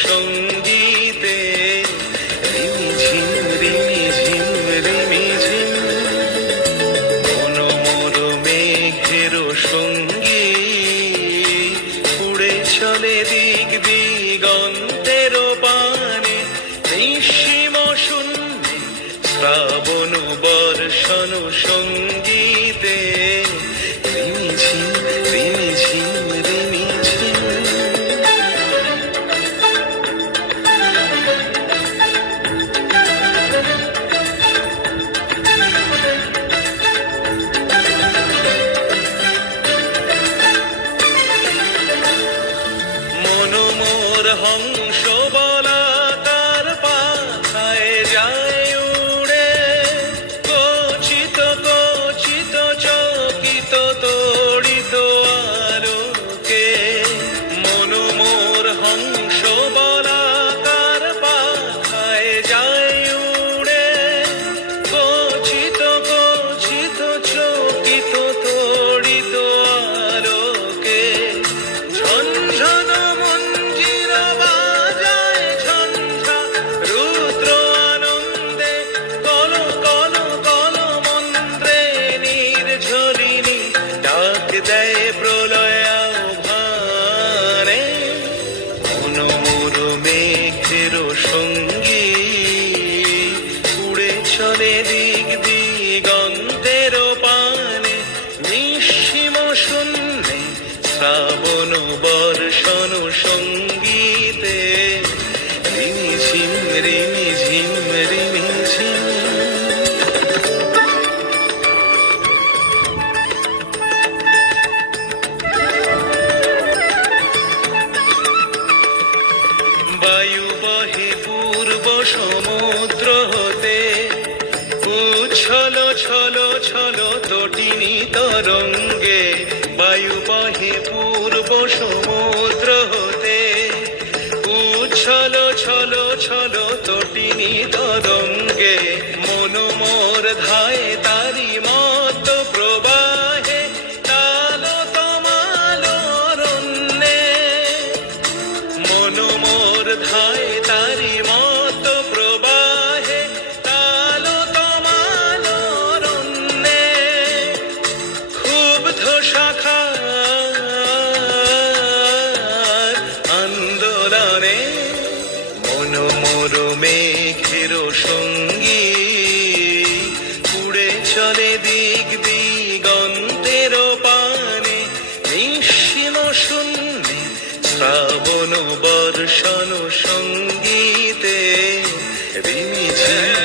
সঙ্গীতে রিমিঝিম রিমিঝিম রিমিঝিম মনোমর মেঘের সঙ্গী উড়ে চলে দিক দিগন্তের পানে নিঃসীম শূন্যে শ্রাবণ বর্ষণ সঙ্গীতে রিমিঝিম রিমিঝিম রিমিঝিম মনোমোর হংস বলাকার পাখায় যায় উড়ে কচিত কচিত চকিত তড়িত আলোকে মনোমোর হংস বলাকার পাখায় যায় উড়ে কচিত কচিত চকিত তড়িত আলোকে ঝনঝন মঞ্জির বাজায় ঝঞ্ঝা রুদ্র আনন্দে কল কল কল মন্ত্রে নির্ঝরিণী ডাক দেয় প্রলয় আহ্বানে মনোমর মেঘের সঙ্গী উড়ে চলে দিক দিগন্তের পানে নিঃসীম শূন্যে শ্রাবণ বর্ষণ সঙ্গীতে রিমিঝিম রিমিঝিম রিমিঝিম বায়ু বহে পূর্ব সমুদ্র হতে উচ্ছল ছল ছল তটিনী তরঙ্গে বায়ু বহে পূর্ব সমুদ্র হতে উচ্ছল ছল ছল তটিনী তরঙ্গে মনোমোর ধায় তারি মত প্রবাহে তাল তমাল অরণ্যে মনোমোর ধায় তারি মত প্রবাহে তাল তমাল অরণ্যে ক্ষুব্ধ শাখার আন্দোলনে মনোমর মেঘের সঙ্গী উড়ে চলে দিক দিগন্তের পানে নিঃসীম শূন্যে শ্রাবণ বর্ষণ সঙ্গীতে রিমিঝিম